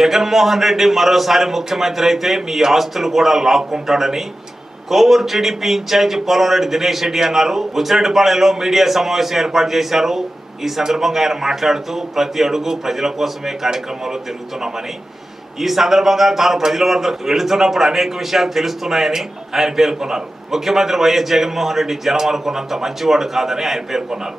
జగన్మోహన్ రెడ్డి మరోసారి ముఖ్యమంత్రి అయితే మీ ఆస్తులు కూడా లాక్కుంటాడని కోవూరు టీడీపీ ఇన్ఛార్జి పోలంరెడ్డి దినేష్ రెడ్డి అన్నారు. ఉచ్చిరెడ్డిపాళెంలో మీడియా సమావేశం ఏర్పాటు చేశారు. ఈ సందర్భంగా ఆయన మాట్లాడుతూ ప్రతి అడుగు ప్రజల కోసమే కార్యక్రమంలో తిరుగుతున్నామని ఈ సందర్భంగా తాను ప్రజల వద్ద వెళుతున్నప్పుడు అనేక విషయాలు తెలుస్తున్నాయని ఆయన పేర్కొన్నారు. ముఖ్యమంత్రి వైఎస్ జగన్మోహన్ రెడ్డి జనం అనుకున్నంత మంచివాడు కాదని ఆయన పేర్కొన్నారు.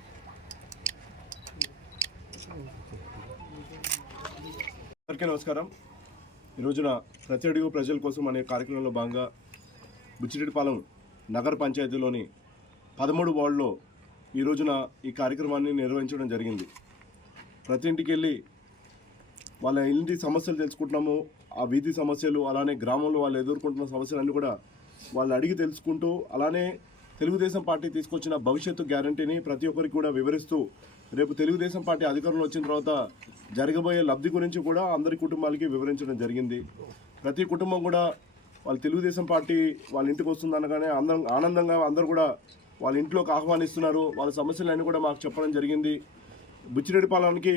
అందరికీ నమస్కారం. ఈ రోజున ప్రతి అడుగు ప్రజల కోసం అనే కార్యక్రమంలో భాగంగా బుచ్చిరెడ్డిపాలెం నగర పంచాయతీలోని పదమూడు వార్డులో ఈ రోజున ఈ కార్యక్రమాన్ని నిర్వహించడం జరిగింది. ప్రతి ఇంటికి వెళ్ళి వాళ్ళ ఇంటి సమస్యలు తెలుసుకుంటున్నాము ఆ వీధి సమస్యలు అలానే గ్రామంలో వాళ్ళు ఎదుర్కొంటున్న సమస్యలన్నీ కూడా వాళ్ళు అడిగి తెలుసుకుంటూ అలానే తెలుగుదేశం పార్టీ తీసుకొచ్చిన భవిష్యత్తు గ్యారంటీని ప్రతి ఒక్కరికి కూడా వివరిస్తూ రేపు తెలుగుదేశం పార్టీ అధికారంలో వచ్చిన తర్వాత జరగబోయే లబ్ధి గురించి కూడా అందరి కుటుంబాలకి వివరించడం జరిగింది. ప్రతి కుటుంబం కూడా వాళ్ళ తెలుగుదేశం పార్టీ వాళ్ళ ఇంటికి వస్తుంది అనగానే అందరం ఆనందంగా అందరూ కూడా వాళ్ళ ఇంట్లోకి ఆహ్వానిస్తున్నారు. వాళ్ళ సమస్యలన్నీ కూడా మాకు చెప్పడం జరిగింది. బుచ్చిరెడ్డిపాలెంకి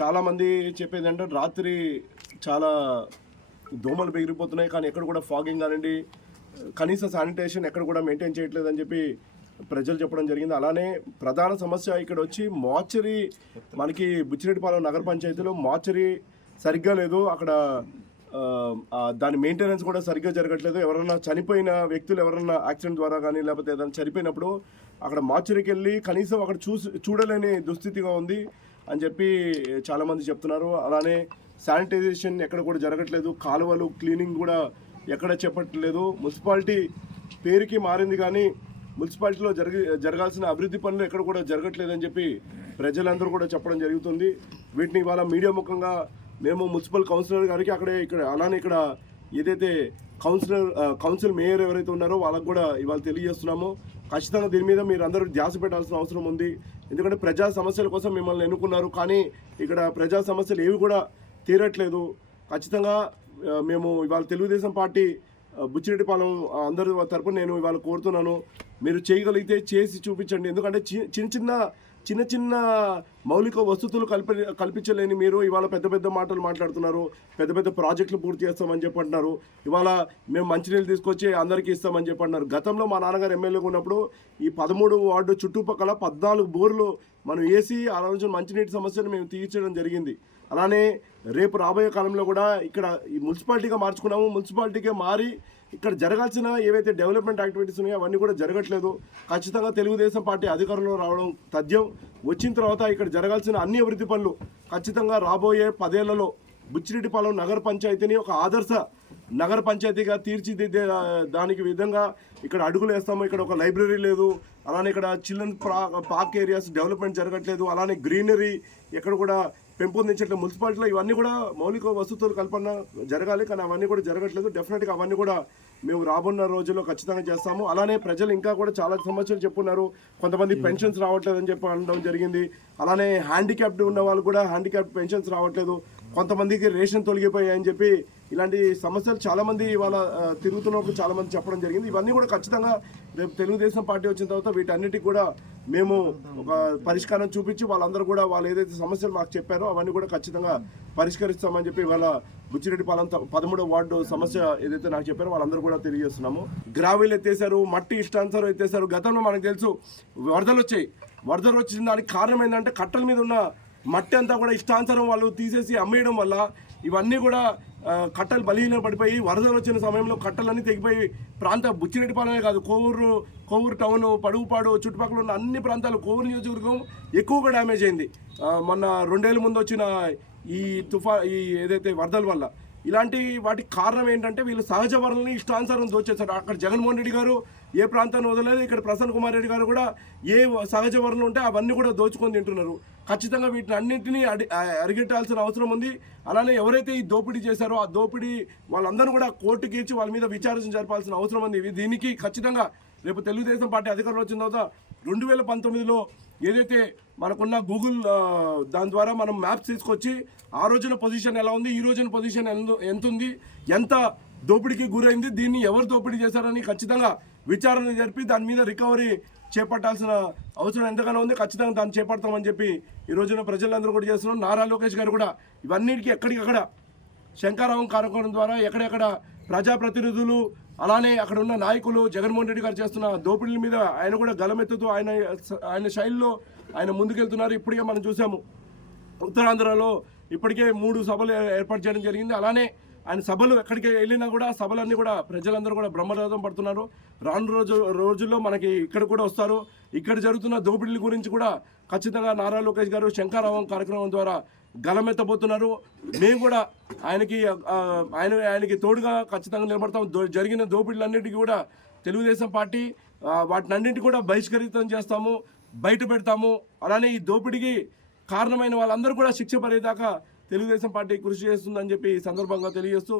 చాలామంది చెప్పేది అంటే రాత్రి చాలా దోమలు పెగిరిపోతున్నాయి కానీ ఎక్కడ కూడా ఫాగింగ్ కానివ్వండి కనీస శానిటేషన్ ఎక్కడ కూడా మెయింటైన్ చేయట్లేదని చెప్పి ప్రజలు చెప్పడం జరిగింది. అలానే ప్రధాన సమస్య ఇక్కడ వచ్చి మార్చరీ మనకి బుచ్చిరెడ్డిపాలెం నగర పంచాయతీలో మార్చరీ సరిగ్గా లేదు. అక్కడ దాని మెయింటెనెన్స్ కూడా సరిగ్గా జరగట్లేదు. ఎవరైనా చనిపోయిన వ్యక్తులు ఎవరైనా యాక్సిడెంట్ ద్వారా కానీ లేకపోతే ఏదైనా చనిపోయినప్పుడు అక్కడ మార్చరీకి వెళ్ళి కనీసం అక్కడ చూసి చూడలేని దుస్థితిగా ఉంది అని చెప్పి చాలామంది చెప్తున్నారు. అలానే శానిటైజేషన్ ఎక్కడ కూడా జరగట్లేదు. కాలువలు క్లీనింగ్ కూడా ఎక్కడ చెప్పట్లేదు మున్సిపాలిటీ పేరుకి మారింది కానీ మున్సిపాలిటీలో జరిగి జరగాల్సిన అభివృద్ధి పనులు ఎక్కడ కూడా జరగట్లేదని చెప్పి ప్రజలందరూ కూడా చెప్పడం జరుగుతుంది. వీటిని ఇవాళ మీడియా ముఖంగా మేము మున్సిపల్ కౌన్సిలర్ గారికి అక్కడే ఇక్కడ అలానే ఇక్కడ ఏదైతే కౌన్సిలర్ కౌన్సిల్ మేయర్ ఎవరైతే ఉన్నారో వాళ్ళకు కూడా ఇవాళ తెలియజేస్తున్నాము. ఖచ్చితంగా దీని మీద మీరు అందరూ ధ్యాస పెట్టాల్సిన అవసరం ఉంది. ఎందుకంటే ప్రజా సమస్యల కోసం మిమ్మల్ని ఎన్నుకున్నారు కానీ ఇక్కడ ప్రజా సమస్యలు ఏవి కూడా తీరట్లేదు. ఖచ్చితంగా మేము ఇవాళ తెలుగుదేశం పార్టీ బుచ్చిరెడ్డిపాలెం అందరి తరపున నేను ఇవాళ కోరుతున్నాను. మీరు చేయగలిగితే చేసి చూపించండి. ఎందుకంటే చి- చిన్న చిన్న చిన్న చిన్న మౌలిక వసతులు కల్పి కల్పించలేని మీరు ఇవాళ పెద్ద పెద్ద మాటలు మాట్లాడుతున్నారు. పెద్ద పెద్ద ప్రాజెక్టులు పూర్తి చేస్తామని చెప్పి అంటున్నారు ఇవాళ మేము మంచినీళ్ళు తీసుకొచ్చి అందరికీ ఇస్తామని చెప్పి అంటున్నారు గతంలో మా నాన్నగారు ఎమ్మెల్యేగా ఉన్నప్పుడు ఈ పదమూడు వార్డు చుట్టుపక్కల పద్నాలుగు బోర్లు మనం వేసి ఆ రోజు మంచినీటి సమస్యను మేము తీర్చడం జరిగింది. అలానే రేపు రాబోయే కాలంలో కూడా ఇక్కడ ఈ మున్సిపాలిటీగా మార్చుకున్నాము. మున్సిపాలిటీగా మారి ఇక్కడ జరగాల్సిన ఏవైతే డెవలప్మెంట్ యాక్టివిటీస్ ఉన్నాయో అవన్నీ కూడా జరగట్లేదు. ఖచ్చితంగా తెలుగుదేశం పార్టీ అధికారంలో రావడం తథ్యం. వచ్చిన తర్వాత ఇక్కడ జరగాల్సిన అన్ని అభివృద్ధి పనులు ఖచ్చితంగా రాబోయే పదేళ్ళలో బుచ్చిరెడ్డిపాలెం నగర పంచాయతీని ఒక ఆదర్శ నగర పంచాయతీగా తీర్చిదిద్దే దానికి విధంగా ఇక్కడ అడుగులు వేస్తాము. ఇక్కడ ఒక లైబ్రరీ లేదు. అలానే ఇక్కడ చిల్డ్రన్ పార్క్ ఏరియాస్ డెవలప్మెంట్ జరగట్లేదు. అలానే గ్రీనరీ ఎక్కడ కూడా పెంపొందించట్లేదు మున్సిపాలిటీలో ఇవన్నీ కూడా మౌలిక వసతులు కల్పన జరగాలి కానీ అవన్నీ కూడా జరగట్లేదు. డెఫినెట్గా అవన్నీ కూడా మేము రాబోన్న రోజుల్లో ఖచ్చితంగా చేస్తాము. అలానే ప్రజలు ఇంకా కూడా చాలా సమస్యలు చెప్పున్నారు. కొంతమంది పెన్షన్స్ రావట్లేదని చెప్పి అనడం జరిగింది. అలానే హ్యాండిక్యాప్డ్ ఉన్న వాళ్ళు కూడా హ్యాండిక్యాప్డ్ పెన్షన్స్ రావట్లేదు. కొంతమందికి రేషన్ తొలగిపోయాయని చెప్పి ఇలాంటి సమస్యలు చాలామంది ఇవాళ తిరుగుతున్నప్పుడు చాలామంది చెప్పడం జరిగింది. ఇవన్నీ కూడా ఖచ్చితంగా రేపు తెలుగుదేశం పార్టీ వచ్చిన తర్వాత వీటన్నిటికి కూడా మేము ఒక పరిష్కారం చూపించి వాళ్ళందరూ కూడా వాళ్ళు ఏదైతే సమస్యలు మాకు చెప్పారో అవన్నీ కూడా ఖచ్చితంగా పరిష్కరిస్తామని చెప్పి ఇవాళ బుచ్చిరెడ్డిపాలెం పదమూడో వార్డు సమస్య ఏదైతే నాకు చెప్పారో వాళ్ళందరూ కూడా తెలియజేస్తున్నాము. గ్రావీలు ఎత్తేసారు మట్టి ఇష్టాన్సర్ ఎత్తేసారు గతంలో మనకు తెలుసు వరదలు వచ్చాయి. వరదలు వచ్చిన దానికి కారణం ఏంటంటే కట్టల మీద ఉన్న మట్టి అంతా కూడా ఇష్టాంతరం వాళ్ళు తీసేసి అమ్మేయడం వల్ల ఇవన్నీ కూడా కట్టలు బలహీన పడిపోయి వరదలు వచ్చిన సమయంలో కట్టలన్నీ తెగిపోయి ప్రాంత బుచ్చిరెడ్డిపాలనే కాదు కోవూరు కోవూరు టౌన్ పడుగుపాడు చుట్టుపక్కల ఉన్న అన్ని ప్రాంతాలు కోవూరు నియోజకవర్గం ఎక్కువగా డ్యామేజ్ అయింది. మొన్న రెండేళ్ళ ముందు వచ్చిన ఈ తుఫా ఈ ఏదైతే వరదల వల్ల ఇలాంటి వాటికి కారణం ఏంటంటే వీళ్ళు సహజ వనరులని ఇష్టానుసారం దోచేస్తారు అక్కడ జగన్మోహన్ రెడ్డి గారు ఏ ప్రాంతాన్ని వదలలేదు. ఇక్కడ ప్రసన్న కుమార్ రెడ్డి గారు కూడా ఏ సహజ వనరులు ఉంటే అవన్నీ కూడా దోచుకొని తింటున్నారు. ఖచ్చితంగా వీటిని అన్నింటినీ అడి అరిగెట్టాల్సిన అవసరం ఉంది. అలానే ఎవరైతే ఈ దోపిడీ చేశారో ఆ దోపిడీ వాళ్ళందరూ కూడా కోర్టుకి ఇచ్చి వాళ్ళ మీద విచారణ జరపాల్సిన అవసరం ఉంది. దీనికి ఖచ్చితంగా రేపు తెలుగుదేశం పార్టీ అధికారంలో వచ్చిన తర్వాత రెండు వేల పంతొమ్మిదిలో ఏదైతే మనకున్న గూగుల్ దాని ద్వారా మనం మ్యాప్స్ తీసుకొచ్చి ఆ రోజున పొజిషన్ ఎలా ఉంది ఈ రోజున పొజిషన్ ఎంత ఎంత ఉంది ఎంత దోపిడీకి గురైంది. దీన్ని ఎవరు దోపిడీ చేశారని ఖచ్చితంగా విచారణ జరిపి దాని మీద రికవరీ చేపట్టాల్సిన అవసరం ఎంతగానో ఉంది. ఖచ్చితంగా దాన్ని చేపడతామని చెప్పి ఈ రోజున ప్రజలందరూ కూడా చేస్తున్నారు. నారా లోకేష్ గారు కూడా ఇవన్నిటికీ ఎక్కడికక్కడ శంకారావం కార్యక్రమం ద్వారా ఎక్కడెక్కడ ప్రజాప్రతినిధులు అలానే అక్కడ ఉన్న నాయకులు జగన్మోహన్ రెడ్డి గారు చేస్తున్న దోపిడీల మీద ఆయన కూడా గలమెత్తుతూ ఆయన ఆయన శైలిలో ఆయన ముందుకెళ్తున్నారు. ఇప్పటికే మనం చూసాము. ఉత్తరాంధ్రలో ఇప్పటికే మూడు సభలు ఏర్పాటు చేయడం జరిగింది. అలానే ఆయన సభలు ఎక్కడికి వెళ్ళినా కూడా సభలన్నీ కూడా ప్రజలందరూ కూడా బ్రహ్మరథం పడుతున్నారు. రాను రోజు రోజుల్లో మనకి ఇక్కడ కూడా వస్తారు. ఇక్కడ జరుగుతున్న దోపిడీల గురించి కూడా ఖచ్చితంగా నారా లోకేష్ గారు శంకారావం కార్యక్రమం ద్వారా గలమెత్తబోతున్నారు. మేము కూడా ఆయనకి ఆయన ఆయనకి తోడుగా ఖచ్చితంగా నిలబడతాం. జరిగిన దోపిడీలన్నిటికీ కూడా తెలుగుదేశం పార్టీ వాటినన్నింటి కూడా బహిష్కరితం చేస్తాము బయట పెడతాము. అలానే ఈ దోపిడీకి కారణమైన వాళ్ళందరూ కూడా శిక్ష పడేదాకా తెలుగుదేశం పార్టీ కృషి చేస్తుందని చెప్పి ఈ సందర్భంగా తెలియజేస్తూ